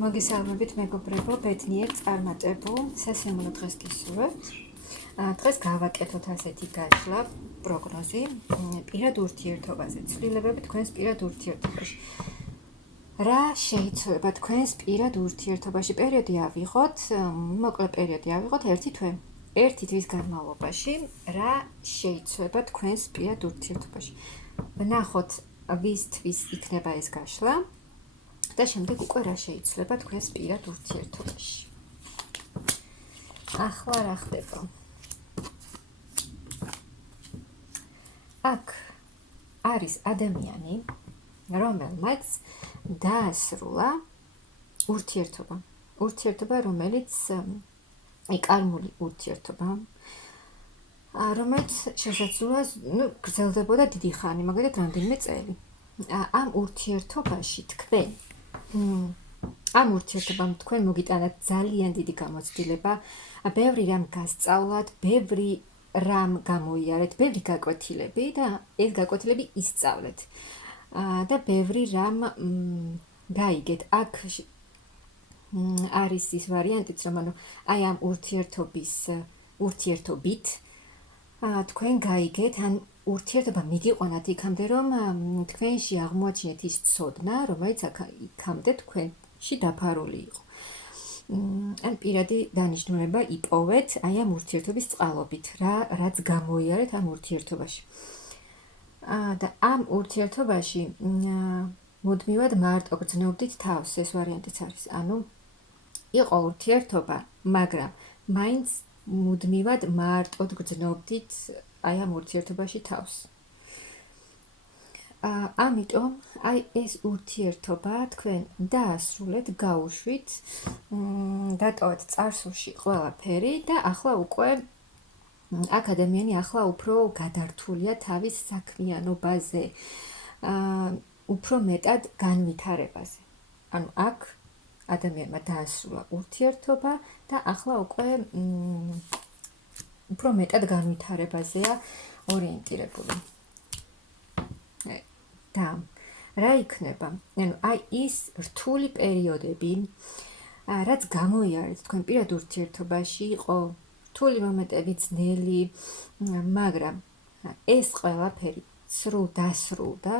მოგესალმებით მეგობრებო, ბედნიერ წარმატებულ სასიამოვნო დღეს გისურვებთ. დღეს გავაკეთოთ ასეთი გაშლა პროგნოზი პირად ურთიერთობაზე, ცვლილებები თქვენს პირად ურთიერთობაში. რა შეიძლება თქვენს პირად ურთიერთობაში პერიოდი ავიღოთ, მოკლე პერიოდი ავიღოთ 1 თვე. 1 თვის განმავლობაში რა შეიძლება თქვენს პირად ურთიერთობაში. ვნახოთ ვისთვის იქნება ეს გაშლა. და შემდეგ უკვე რა შეიძლება თქვენს პირად ურთიერთობაში. ახლა რა ხდება? აქ არის ადამიანი, რომელმაც დაასრულა ურთიერთობა, რომელიც კარმული ურთიერთობა, რომელიც შესაძლოა, გრძელდებოდა დიდი ხანი, მაგალითად რამდენიმე წელი. ამ ურთიერთობაში თქვენ ამ ურთიერთობამ თქვენ მოგიტანათ ძალიან დიდი გამოცდილება, ბევრი რამ გასწავლათ, ბევრი რამ გამოიარეთ, ბევრი გაკვეთილები და ეს გაკვეთილები ისწავლეთ. და ბევრი რამ გაიგეთ. აქ არის ის ვარიანტიც, რომ აი ამ ურთიერთობით თქვენ გაიგეთ, ან ურთიერთობა მიგიყვანათ იქამდე, რომ თქვენში აღმოაჩინეთ ის ცოდნა, რომელიც იქამდე თქვენში დაფარული იყო. ან პირადი დანიშნულება იპოვეთ აი ამ ურთიერთობის წყალობით, რაც გამოიარეთ ამ ურთიერთობაში. და ამ ურთიერთობაში მუდმივად მარტო გრძნობდით თავს, ეს ვარიანტიც არის. ანუ იყო ურთიერთობა, მაგრამ მაინც მუდმივად მარტოდ გრძნობდით აი ამ ურთიერთობაში თავს. ამიტომ აი ეს ურთიერთობა თქვენ დაასრულეთ, გაუშვით, დატოვეთ წარსულში ყველაფერი და ახლა უკვე აქ ადამიანი ახლა უფრო გადართულია თავის საქმიანობაზე, უფრო მეტად განვითარებაზე. ანუ აქ ადამიანმა დაასრულა ურთიერთობა და ახლა უკვე უფრო მეტად განვითარებაზეა ორიენტირებული. და რა იქნება? ანუ აი ის რთული პერიოდები, რაც გამოიარეთ თქვენ პირად ურთიერთობაში, იყო რთული მომენტები, ძნელი, მაგრამ ეს ყველაფერი დასრულდა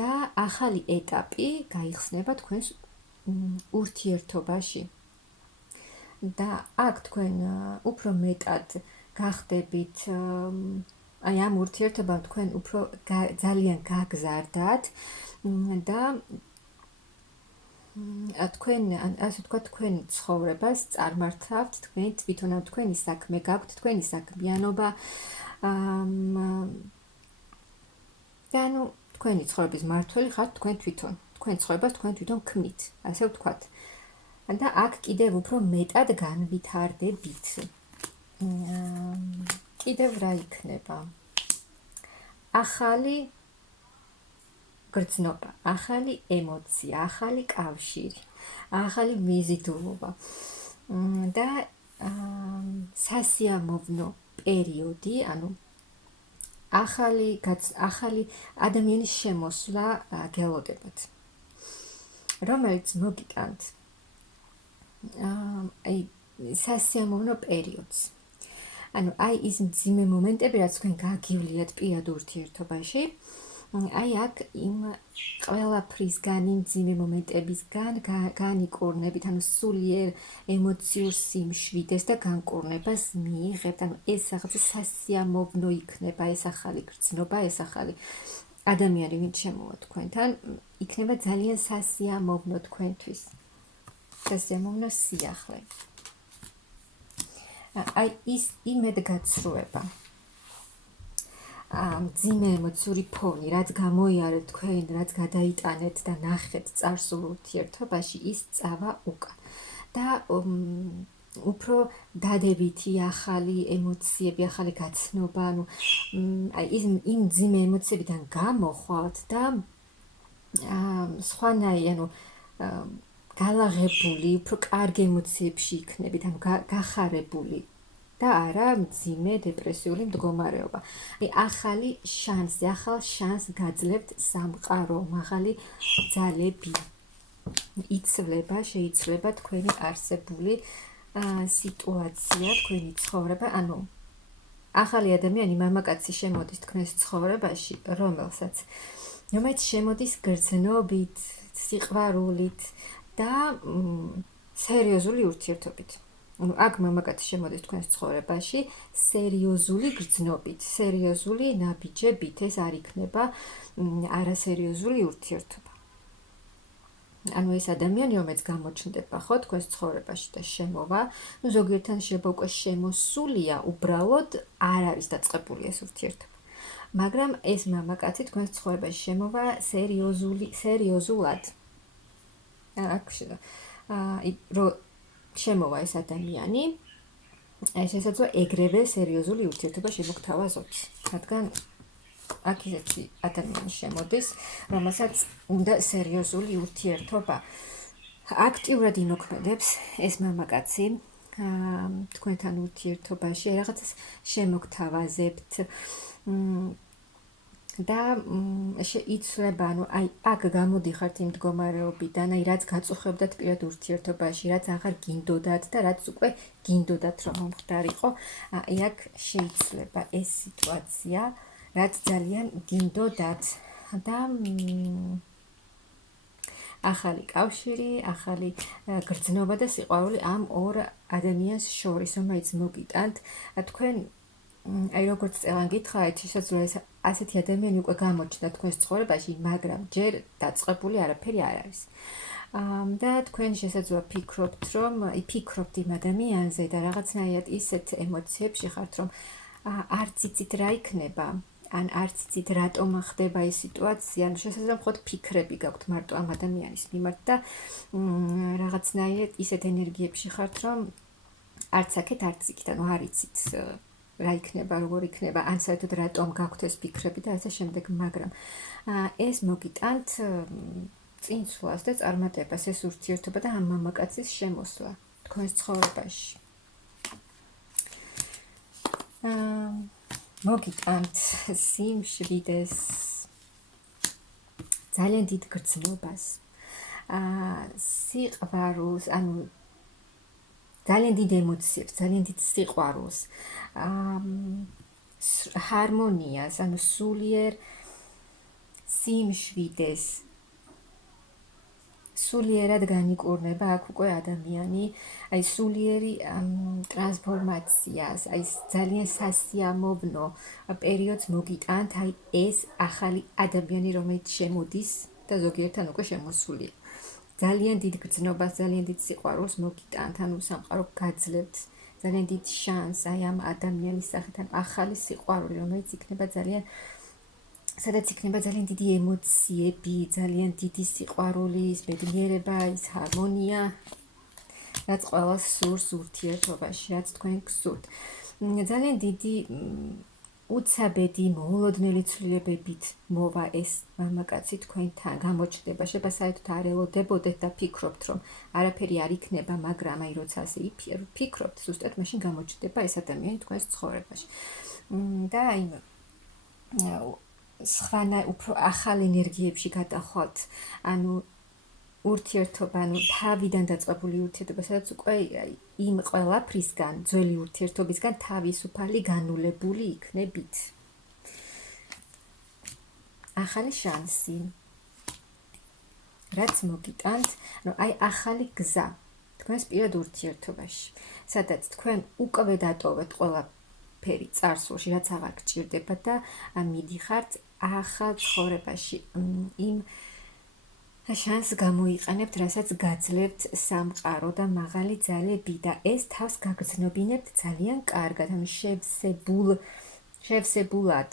და ახალი ეტაპი გაიხსნება თქვენს ურთიერთობაში. და აქ თქვენ უფრო მეტად გახდებით აი ამ ურთიერთობამ თქვენ უფრო ძალიან გაგზარდათ და თქვენ, ასე ვთქვათ, თქვენ ცხოვრებას წარმართავთ, თქვენ თვითონ თქვენი საქმე გაქვთ, თქვენი საქმიანობა და ანუ თქვენი ცხოვრების მმართველი ხართ თქვენ თვითონ, თქვენ ცხოვრებას თქვენ თვითონ ქმნით, ასე ვთქვათ. და აქ კიდევ უფრო მეტად განვითარდებით. კიდევ რა იქნება? ახალი გრძნობა, ახალი ემოცია, ახალი კავშირი, ახალი მიზიდულობა და სასიამოვნო პერიოდი, ანუ ახალი ადამიანის შემოსვლა გელოდებათ, რომელიც მოგიტანთ აი სასიამოვნო პერიოდს. ანუ აი ის მძიმე მომენტები, რაც თქვენ გაგივლიათ პირად ურთიერთობაში, აი აქ იმ ყველაფრისგან, იმ მძიმე მომენტებისგან განიკურნებით, ანუ სულიერ ემოციურ სიმშვიდეს და განკურნებას მიიღებთ. ანუ ეს რაღაცა სასიამოვნო იქნება, ეს ახალი გრძნობა, ეს ახალი ადამიანი, ვინც შემოვა თქვენთან, იქნება ძალიან სასიამოვნო თქვენთვის. სასიამოვნო სიახლე. აი ის იმედგაცრუება, მძიმე ემოციური ფონი, რაც გამოიარეთ თქვენ, რაც გადაიტანეთ და ნახეთ წარსულ ურთიერთობაში, ის წავა უკან. და უფრო დადებითი ახალი ემოციები, ახალი გაცნობა, ანუ აი იმ მძიმე ემოციებიდან გამოხვალთ და სხვანაირი, ანუ გალაღებული, უფრო კარგ ემოციებში იქნებით, ანუ გახარებული და არა მძიმე დეპრესიული მდგომარეობა. აი ახალი შანსი, ახალ შანსს გაძლევთ სამყარო, მაღალი ძალები. შეიძლება თქვენი არსებული სიტუაცია, თქვენი ცხოვრება, ანუ ახალი ადამიანი მამაკაცი შემოდის თქვენს ცხოვრებაში, რომელიც შემოდის გრძნობით, სიყვარულით და სერიოზული ურთიერთობით. აქ მამაკაცი შემოდის თქვენს ცხოვრებაში სერიოზული გრძნობით, სერიოზული ნაბიჯებით, ეს არ იქნება არასერიოზული ურთიერთობა. ანუ ეს ადამიანი, რომელიც გამოჩნდება ხო თქვენს ცხოვრებაში და შემოვა, ზოგიერთთან უკვე შემოსულია, უბრალოდ არ არის დაწყებული ეს ურთიერთობა. მაგრამ ეს მამაკაცი თქვენს ცხოვრებაში შემოვა სერიოზულად. შემოვა ეს ადამიანი, შესაძლოა ეგრევე სერიოზული ურთიერთობა შემოგთავაზოთ, რადგან აქ ისეთი ადამიანი შემოდის, რომელსაც უნდა სერიოზული ურთიერთობა. აქტიურად იმოქმედებს ეს მამაკაცი თქვენთან ურთიერთობაში, რაღაცას შემოგთავაზებთ და იცვლება, ანუ აქ გამოდიხართ იმ მდგომარეობიდან, რაც გაწუხებდათ პირად ურთიერთობაში, რაც აღარ გინდოდათ და რაც უკვე გინდოდათ რომ მომხდარიყო, აქ შეიცვლება ეს სიტუაცია, რაც ძალიან გინდოდათ და ახალი კავშირი, ახალი გრძნობა და სიყვარული ამ ორ ადამიანს შორის, რომელიც მოგიტანთ, თქვენ როგორც წელან გითხარით, შესაძლოა ასეთი ადამიანი უკვე გამოჩნდა თქვენს ცხოვრებაში, მაგრამ ჯერ დაწყებული არაფერი არ არის. და თქვენ შესაძლოა ფიქრობთ იმ ადამიანზე და რაღაცნაირად ისეთ ემოციებში ხართ, რომ არც იცით რა იქნება, ან არც იცით რატომ ხდება ეს სიტუაცია, ანუ შესაძლოა მხოლოდ ფიქრები გაქვთ მარტო ამ ადამიანის მიმართ და რაღაცნაირად ისეთ ენერგიებში ხართ, რომ არც აქეთ, არც იქით, ანუ არ იცით რა იქნება, როგორ იქნება, ან საერთოდ რატომ გაქვთ ეს ფიქრები და ასე შემდეგ, მაგრამ ეს მოგიტანთ წინსვლას და წარმატებას, ეს ურთიერთობა და ამ მამაკაცის შემოსვლა თქვენს ცხოვრებაში. მოგიტანთ სიმშვიდეს, ძალიან დიდ გრძნობას, სიყვარულს, ანუ ძალიან დიდ ემოციებს, ძალიან დიდ სიყვარულს, ჰარმონიას, ანუ სულიერ სიმშვიდეს, სულიერად განიკურნება აქ უკვე ადამიანი, აი სულიერი ტრანსფორმაციას, აი ძალიან სასიამოვნო პერიოდს მოგიტანთ, აი ეს ახალი ადამიანი, რომელიც შემოდის და ზოგიერთთან უკვე შემოსულია. ძალიან დიდ გრძნობას, ძალიან დიდ სიყვარულს მოგიტანთ, ანუ სამყარო გაძლევთ, ძალიან დიდ შანსს აი ამ ადამიანის სახით, ახალი სიყვარული, რომელიც იქნება სადაც იქნება ძალიან დიდი ემოციები, ძალიან დიდი სიყვარული, ბედნიერება, ის ჰარმონია, რაც ყველას სურს ურთიერთობაში, რაც თქვენ გსურთ. ძალიან დიდი უცაბედი, მოულოდნელი ცვლილებებით მოვა ეს მამაკაცი თქვენთან, გამოჩნდება, შეიძლება საერთოდ არ ელოდებოდეთ და ფიქრობთ, რომ არაფერი არ იქნება, მაგრამ აი როცა ასე ფიქრობთ, ზუსტად მაშინ გამოჩნდება ეს ადამიანი თქვენს ცხოვრებაში. და აი სხვანა უფრო ახალ ენერგიებში გადახვალთ, ანუ ურთიერთობა, ანუ თავიდან დაწყებული ურთიერთობა, სადაც უკვე იმ ყველაფრისგან, ძველი ურთიერთობისგან თავისუფალი განულებული იქნებით. ახალი შანსი, რაც მოგიტანთ, ანუ აი ახალი გზა თქვენს პირად ურთიერთობაში, სადაც თქვენ უკვე დატოვეთ ყველაფერი წარსულში, რაც აღარ გჭირდება და მიდიხართ ახალ ცხოვრებაში, იმ შანსს გამოიყენებთ, რასაც გაძლევთ სამყარო და მაღალი ძალები და ეს თავს გაგრძნობინებთ ძალიან კარგად, ანუ შევსებულად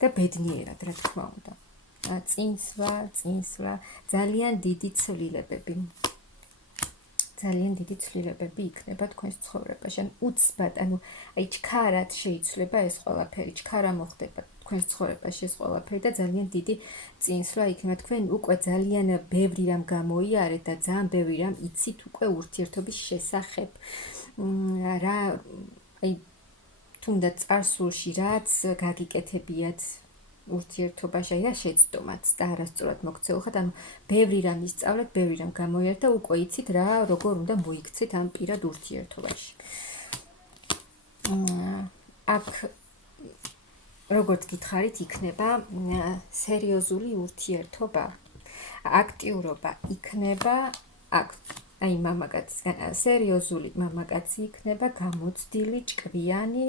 და ბედნიერად, რა თქმა უნდა. წინსვლა, ძალიან დიდი ცვლილებები. ძალიან დიდი ცვლილებები იქნება თქვენს ცხოვრებაში. ან უცბად, ანუ აი ჩქარად შეიცვლება ეს ყველაფერი, ჩქარა მოხდება თქვენს ცხოვრებაში ეს ყველაფერი და ძალიან დიდი წინსვლა იქნება. თქვენ უკვე ძალიან ბევრი რამ გამოიარეთ და ძალიან ბევრი რამ იცით უკვე ურთიერთობის შესახებ. აი თუნდაც წარსულში რაც გაგიკეთებიათ ურთიერთობაში და შეცდომაც და არასწორად მოქცეულხარ, ანუ ბევრი რამ ისწავლეთ, ბევრი რამ გამოიარეთ და უკვე იცით რა როგორ უნდა მოიქცეთ ამ პირად ურთიერთობაში. აქ როგორც გითხარით, იქნება სერიოზული ურთიერთობა, აქტიურობა იქნება აქ აი მამაკაცისგან სერიოზული მამაკაცი იქნება გამოცდილი, ჭკვიანი,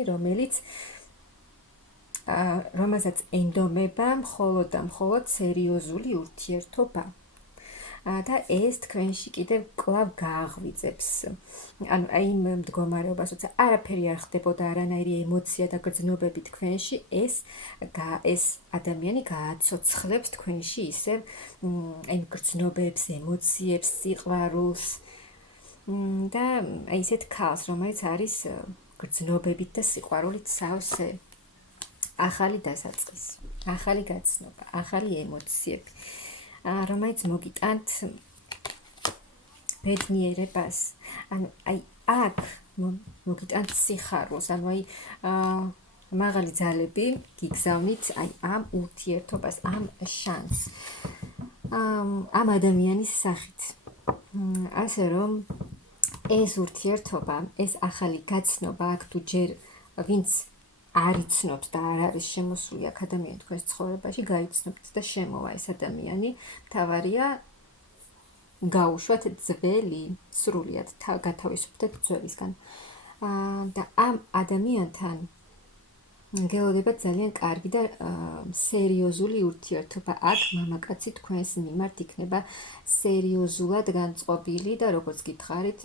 რომელსაც ენდომება მხოლოდ და მხოლოდ სერიოზული ურთიერთობა. და ეს თქვენში კიდევ კვლავ გააღვიძებს. ანუ აი იმ მდგომარეობას, როცა არაფერი არ ხდებოდა, არანაირი ემოცია და გრძნობები თქვენში, ეს ადამიანი გააცოცხლებს თქვენში ისევ აი გრძნობებს, ემოციებს, სიყვარულს და აი ისეთ ქალს, რომელიც არის გრძნობებით და სიყვარულით სავსე. ახალი დასაწყისი, ახალი გაცნობა, ახალი ემოციები, რომელიც მოგიტანთ ბედნიერებას. ანუ აი აქ მოგიტანთ სიხარულს, ანუ აი მაღალი ძალები გიგზავნით აი ამ ურთიერთობას, ამ შანსს, ამ ადამიანის სახით. ასე რომ ეს ურთიერთობა, ეს ახალი გაცნობა, აქ თუ ჯერ ვინც არ იცნობს და არ არის შემოსული აქ ადამიანი თქვენს ცხოვრებაში, გაიცნობთ და შემოვა ეს ადამიანი, მთავარია გაუშვათ ძველი, სრულიად გათავისუფლდეთ ძველისგან. და ამ ადამიანთან გელოდება ძალიან კარგი და სერიოზული ურთიერთობა. აქ მამაკაცი თქვენს მიმართ იქნება სერიოზულად განწყობილი და როგორც გითხარით,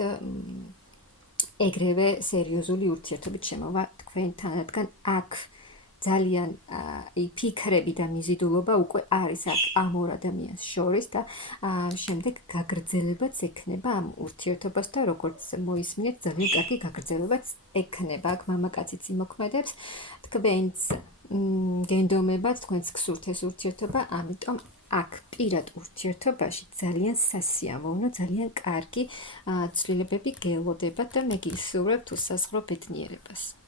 ეგრევე სერიოზული ურთიერთობით შემოვა თქვენთან, რადგან აქ ძალიან ფიქრები და მიზიდულობა უკვე არის ამ ორ ადამიანს შორის და შემდეგ გაგრძელებაც ექნება ამ ურთიერთობას და როგორც მოისმინეთ, ძალიან კარგი გაგრძელებაც ექნება. აქ მამაკაციც იმოქმედებს, თქვენც გენდომებათ, თქვენც გსურთ ეს ურთიერთობა, ამიტომ აქ პირად ურთიერთობაში ძალიან სასიამოვნო, ძალიან კარგი ცვლილებები გელოდებათ და მე გისურვებთ უსაზღრო ბედნიერებას.